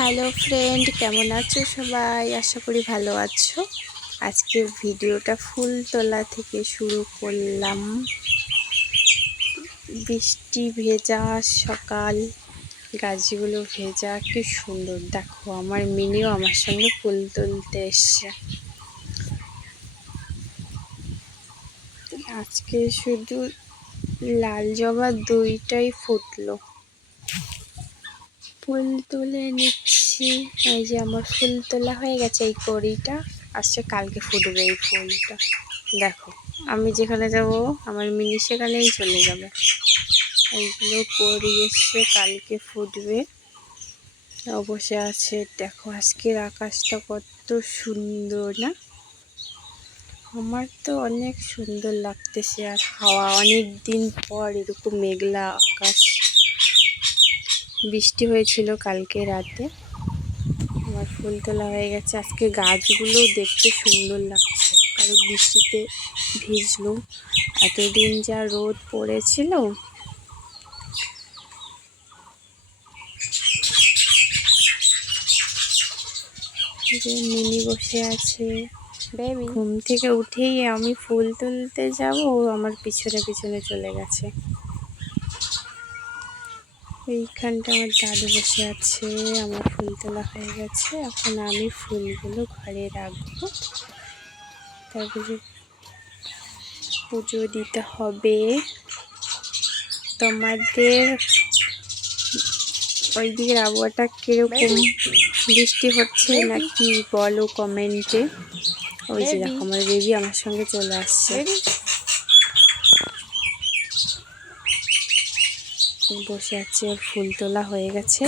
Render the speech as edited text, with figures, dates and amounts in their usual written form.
Hello friend, কেমন আছো সবাই? আশা করি ভালো আছো। আজকের ভিডিওটা ফুল তোলা থেকে শুরু করলাম। বৃষ্টি ভেজা সকাল, গাছগুলো ভেজা, কি সুন্দর। দেখো আমার মিনিও আমার সঙ্গে ফুল তুলতে এসছে। আজকে শুধু লাল জবা দুইটাই ফুটলো। ফুল তুলে নিচ্ছি। এই যে আমার ফুল তোলা হয়ে গেছে। এই কড়িটা আসছে, কালকে ফুটবে এই ফুলটা। দেখো আমি যেখানে যাব আমার মিনি সেখানেই চলে যাবে। এইগুলো কড়ি এসছে, কালকে ফুটবে। বসে আছে। দেখো আজকের আকাশটা কত সুন্দর না? আমার তো অনেক সুন্দর লাগতেছে। আর হাওয়া, অনেক দিন পর এরকম মেঘলা আকাশ। বৃষ্টি হয়েছিল কালকে রাতে। আমার ফুল তোলা হয়ে গেছে। আজকে গাছগুলো দেখতে সুন্দর লাগছে, কারণ বৃষ্টিতে ভিজলো। এতদিন যা রোদ পড়েছিল। যে মিনি বসে আছে, ঘুম থেকে উঠেই আমি ফুল তুলতে যাব, ও আমার পিছনে পিছনে চলে গেছে। এইখানটা আমার দাদু বসে আছে। আমার ফুল তোলা হয়ে গেছে। এখন আমি ফুলগুলো ঘরে রাখবো, তারপরে পুজো দিতে হবে। তোমাদের ওই দিকের আবহাওয়াটা কিরকম? বৃষ্টি হচ্ছে নাকি বলো কমেন্টে। ওই যে দেখো আমার বেবি আমার সঙ্গে চলে আসছে। বসে আছে, ওর ফুল তোলা হয়ে গেছে।